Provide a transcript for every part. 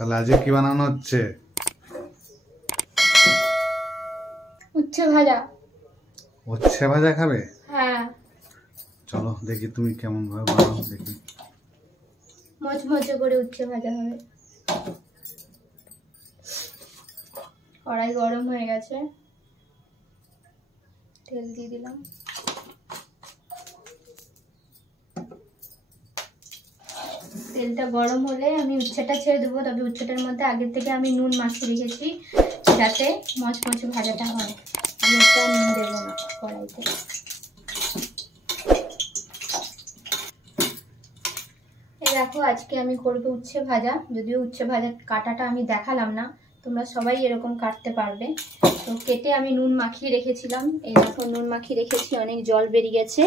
তাহলে আজকে কি বানানো হচ্ছে? উচ্ছে ভাজা। উচ্ছে ভাজা খাবে? হ্যাঁ। চলো দেখি তুমি কেমন ভাবে বানাও দেখি। মচমচে করে উচ্ছে ভাজা হবে। কড়াই গরম হয়ে গেছে, তেল দিয়ে দিলাম। তেলটা গরম হলে আমি উচ্ছেটা ছেড়ে দেবো। তবে উচ্ছেটার মধ্যে আগের থেকে আমি নুন মাখিয়ে রেখেছি যাতে মচমচে ভাজাটা হয়। আমি একটা নুন দেবো না কড়াইতে। এই দেখো আজকে আমি করবো উচ্ছে ভাজা। যদিও উচ্ছে ভাজার কাটাটা আমি দেখালাম না, তোমরা সবাই এরকম কাটতে পারবে। তো কেটে আমি নুন মাখিয়ে রেখেছিলাম। এই দেখো নুন মাখিয়ে রেখেছি, অনেক জল বেরিয়ে গেছে।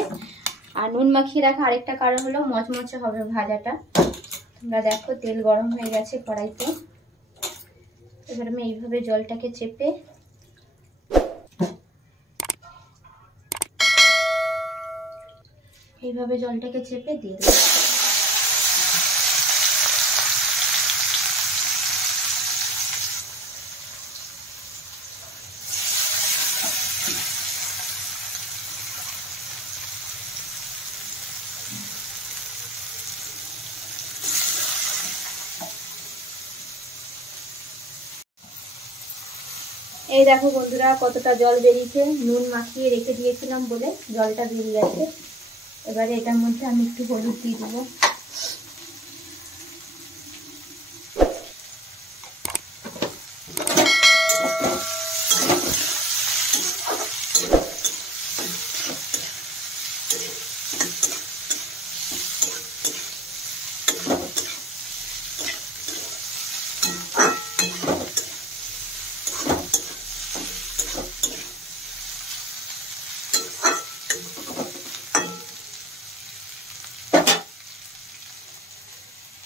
আর নুন মাখিয়ে রাখা আরেকটা কারণ হলো মচমচে হবে ভাজাটা। তোমরা দেখো তেল গরম হয়ে গেছে কড়াইতে। এবার আমি এইভাবে জলটাকে চেপে দিয়ে দেবো। এই দেখো বন্ধুরা কতটা জল বেরিয়েছে। নুন মাখিয়ে রেখে দিয়েছিলাম বলে জলটা বেরিয়ে গেছে। এবারে এটার মধ্যে আমি একটু হলুদ দিয়ে দেবো।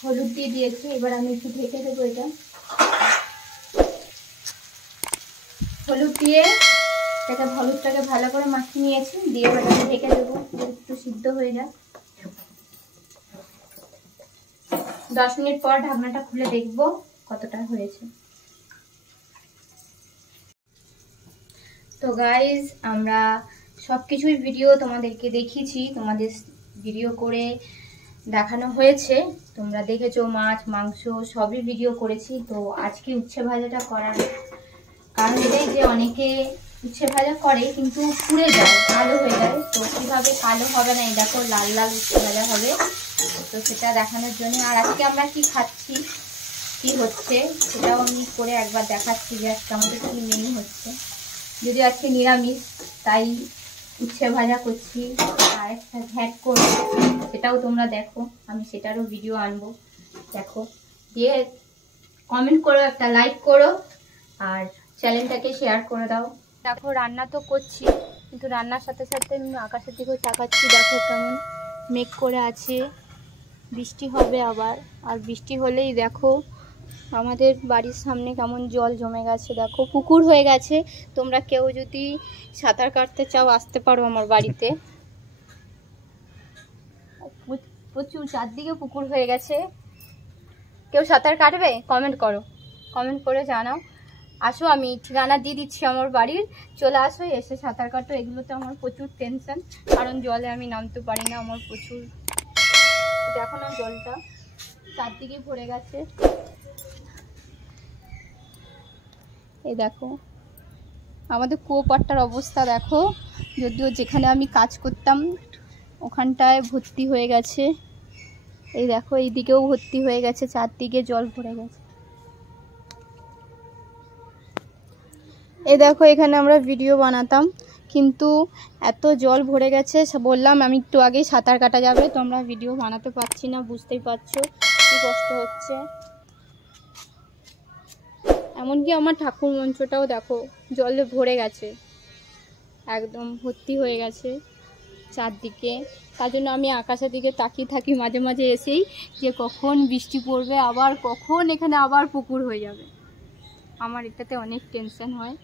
হলুদ দিয়ে দিয়েছি, এবার আমি একটু ঢেকে দেবো। এটা হলুদ দিয়ে হলুদটাকে ভালো করে মাখিয়ে নিয়েছি, দিয়ে এবার আমি ঢেকে দেবো একটু সিদ্ধ হয়ে যায়। 10 মিনিট পর ঢাকনাটা খুলে দেখবো কতটা হয়েছে। তো গাইজ আমরা সবকিছুই ভিডিও তোমাদেরকে দেখিয়েছি, তোমাদের ভিডিও করে দেখানো হয়েছে, তোমরা দেখেছো। মাছ মাংস সবই ভিডিও করেছি। তো আজকে উচ্ছে ভাজাটা করার কারণ এটাই যে অনেকে উচ্ছে ভাজা করে কিন্তু পুড়ে যায়, কালো হয়ে যায়। তো কিভাবে কালো হবে না, এই দেখো লাল লাল উচ্ছে ভাজা হবে। তো সেটা দেখানোর জন্য। আর আজকে আমরা কি খাচ্ছি কি হচ্ছে সেটাও আমি করে একবার দেখাচ্ছি যে আজকে আমাদের কি মেনু হচ্ছে। যদি আজকে নিরামিষ, তাই উচ্ছে ভাজা করছি আর একটা ঘ্যাট করবো, সেটাও তোমরা দেখো। আমি সেটারও ভিডিও আনবো, দেখো। দিয়ে কমেন্ট করো, একটা লাইক করো, আর চ্যানেলটাকে শেয়ার করে দাও। দেখো রান্না তো করছি, কিন্তু রান্নার সাথে সাথে আমি আকাশের দিকেও তাকাচ্ছি। দেখো কেমন মেঘ করে আছে, বৃষ্টি হবে আবার। আর বৃষ্টি হলেই দেখো আমাদের বাড়ির সামনে কেমন জল জমে গেছে। দেখো পুকুর হয়ে গেছে। তোমরা কেউ যদি সাঁতার কাটতে চাও আসতে পারো আমার বাড়িতে। প্রচুর চারদিকে পুকুর হয়ে গেছে। কেউ সাঁতার কাটবে? কমেন্ট করো, কমেন্ট করে জানাও। আসো, আমি ঠিকানা দিয়ে দিচ্ছি আমার বাড়ির, চলে আসো, এসে সাঁতার কাটো। এগুলোতে আমার প্রচুর টেনশন, কারণ জলে আমি নামতে পারি না। আমার প্রচুর, দেখো না জলটা চারদিকে ভরে গেছে। এই দেখো আমাদের কুয়োপাড়টার অবস্থা দেখো। যদিও যেখানে আমি কাজ করতাম ওখানটায় ভর্তি হয়ে গেছে। এই দেখো এইদিকেও ভর্তি হয়ে গেছে, চারদিকে জল ভরে গেছে। এই দেখো এখানে আমরা ভিডিও বানাতাম, কিন্তু এত জল ভরে গেছে। বললাম আমি একটু আগেই সাঁতার কাটা যাবে, তো আমরা ভিডিও বানাতে পারছি না। বুঝতেই পারছো কি কষ্ট হচ্ছে। এমনকি আমার ঠাকুর মঞ্চটাও দেখো জলে ভরে গেছে, একদম ভর্তি হয়ে গেছে চারদিকে। তার জন্য আমি আকাশের দিকে তাকিয়ে থাকি মাঝে মাঝে এসেই, যে কখন বৃষ্টি পড়বে, আবার কখন এখানে আবার পুকুর হয়ে যাবে। আমার এটাতে অনেক টেনশন হয়।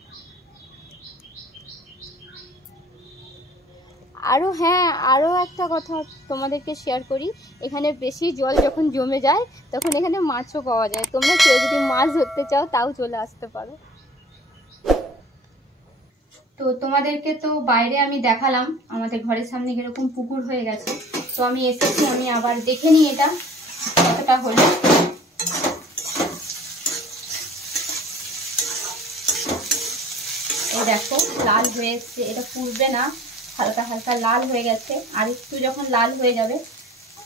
আরও হ্যাঁ, আরও একটা কথা তোমাদেরকে শেয়ার করি, এখানে বেশি জল যখন জমে যায় তখন এখানে মাছও পাওয়া যায়। তোমরা কেউ যদি মাছ ধরতে চাও তাও চলে আসতে পারো। তো তোমাদেরকে তো বাইরে আমি দেখালাম আমাদের ঘরের সামনে কিরকম পুকুর হয়ে গেছে। তো আমি এসেছি, আমি আবার দেখে নিই এটা কতটা হলো। এই দেখো লাল হয়ে এসছে, এটা পুড়বে না, হালকা হালকা লাল হয়ে গেছে। আর একটু যখন লাল হয়ে যাবে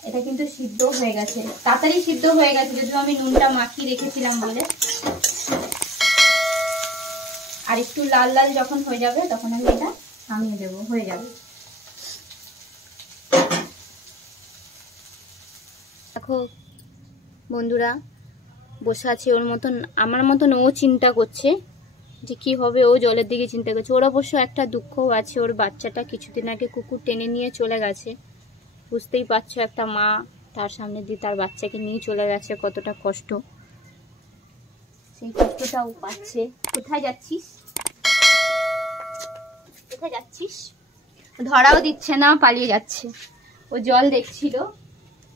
এটা কিন্তু সিদ্ধ হয়ে গেছে, তাড়াতাড়ি সিদ্ধ হয়ে গেছে, যদিও আমি নুনটা মাখিয়ে রেখেছিলাম বলে। আর একটু লাল লাল যখন হয়ে যাবে তখন আমি এটা নামিয়ে দেবো, হয়ে যাবে। দেখো বন্ধুরা বসে আছে, ওর মতন আমার মতন ও চিন্তা করছে যে কি হবে, ও জলের দিকে চিন্তা করছে। ওর অবশ্য একটা দুঃখও আছে, ওর বাচ্চাটা কিছুদিন আগে কুকুর টেনে নিয়ে চলে গেছে। বুঝতেই পারছো একটা মা তার সামনে দিয়ে তার বাচ্চাকে নিয়ে চলে গেছে, কতটা কষ্ট, সেই কষ্টটাও পাচ্ছে। কোথায় যাচ্ছিস, কোথায় যাচ্ছিস? ধরাও দিচ্ছে না, পালিয়ে যাচ্ছে। ও জল দেখছিল,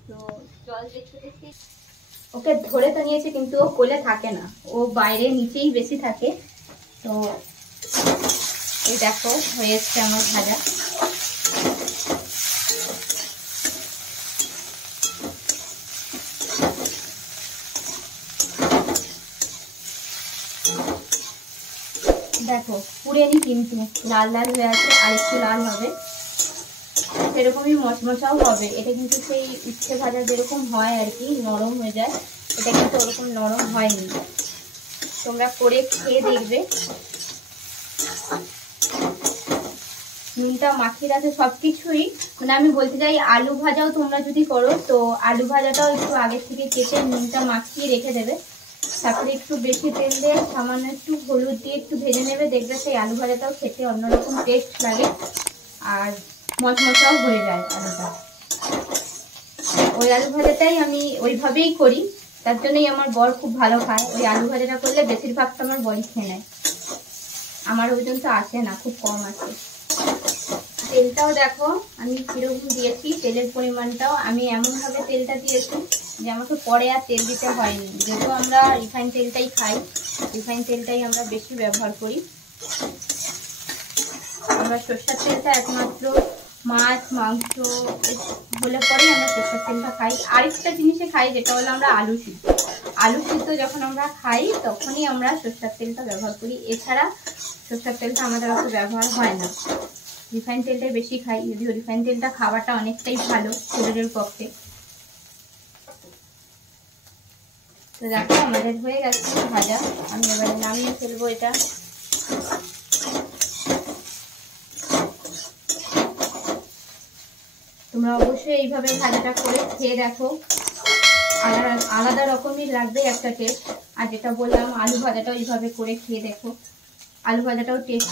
তো জল দেখতে দেখতে ওকে ধরে তো নিয়েছে, কিন্তু ও কোলে থাকে না, ও বাইরে নিচেই বেশি থাকে। তো এই দেখো হয়ে এসছে আমার ভাজা। দেখো পুড়েনি কিন্তু লাল লাল হয়ে আছে, আর একটু লাল হবে, সেরকমই মচমচাও হবে। এটা কিন্তু সেই উচ্ছে ভাজা যেরকম হয় আর কি, নরম হয়ে যায়, এটা কিন্তু ওরকম নরম হয়নি। তোমরা করে খেয়ে দেখবে। নুনটা মাখিয়ে রাখে সবকিছুই, মানে আমি বলতে চাই আলু ভাজাও তোমরা যদি করো তো আলু ভাজাটাও একটু আগে থেকে কেটে নুনটা মাখিয়ে রেখে দেবে, তারপরে একটু বেশি তেল দিয়ে সামান্য একটু হলুদ দিয়ে একটু ভেজে নেবে, দেখবে সেই আলু ভাজাটাও খেতে অন্যরকম টেস্ট লাগে আর মচমচাও হয়ে যায় আলুটা। ওই আলু ভাজাটাই আমি ওইভাবেই করি, তার জন্যই আমার বর খুব ভালো খায়। ওই আলু ভাজাটা করলে বেশিরভাগটা আমার বরই খেয়ে নেয়, আমার ওজন তো আসে না, খুব কম আছে। তেলটাও দেখো আমি কিরকম দিয়েছি, তেলের পরিমাণটাও আমি এমনভাবে তেলটা দিয়েছি যে আমাকে পরে আর তেল দিতে হয়নি, যেহেতু আমরা রিফাইন তেলটাই খাই, রিফাইন তেলটাই আমরা বেশি ব্যবহার করি। আমরা সরষের তেলটা একমাত্র মাছ মাংস হলে পরেই আমরা সরষের তেলটা খাই। আরেকটা জিনিসে খাই, যেটা হলো আমরা আলু সিদ্ধ। আলু সিদ্ধ যখন আমরা খাই তখনই আমরা সরষের তেলটা ব্যবহার করি, এছাড়া সরষের তেলটা আমাদের অত ব্যবহার হয় না। রিফাইন তেলটাই বেশি খাই, যদিও রিফাইন তেলটা খাওয়াটা অনেকটাই ভালো শরীরের পক্ষে। তো দেখো আমাদের হয়ে গেছে ভাজা, আমি এবারে নামিয়ে ফেলবো এটা। তোমরা অবশ্যই এইভাবে ভাজাটা করে খেয়ে দেখো, আলাদা আলাদা রকমই লাগবে একটা টেস্ট। আর যেটা বললাম আলু ভাজাটাও এইভাবে করে খেয়ে দেখো, আলু ভাজাটাও টেস্ট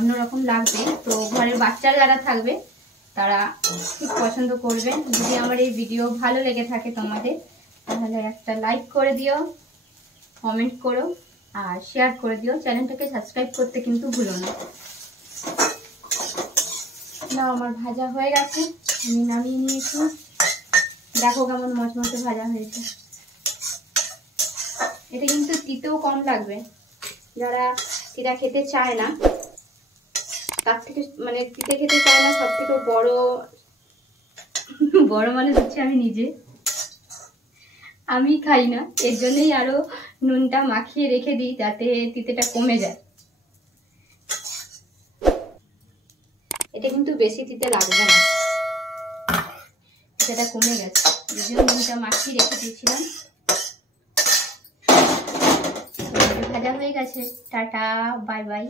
অন্যরকম লাগবে। তো ঘরের বাচ্চারা যারা থাকবে তারা খুব পছন্দ করবে। যদি আমার এই ভিডিও ভালো লেগে থাকে তোমাদের, তাহলে একটা লাইক করে দিও, কমেন্ট করো আর শেয়ার করে দিও। চ্যানেলটাকে সাবস্ক্রাইব করতে কিন্তু ভুলো না। না আমার ভাজা হয়ে গেছে, আমি নামিয়ে নিয়েছি। দেখো কেমন মচমচে ভাজা হয়েছে। এটা কিন্তু তিতেও কম লাগবে, যারা তিতা খেতে চায় না তার থেকে, মানে তিতে খেতে চায় না সব থেকে বড় মানুষ হচ্ছে আমি নিজে, আমি খাই না, এর জন্যই আরো নুনটা মাখিয়ে রেখে দিই যাতে তিতেটা কমে যায়। এটা কিন্তু বেশি তিতে লাগবে না, সেটা কমে গেছে, যদিও নুনটা মাখিয়ে রেখে দিয়েছিলাম। ভাজা হয়ে গেছে, টাটা বাই বাই।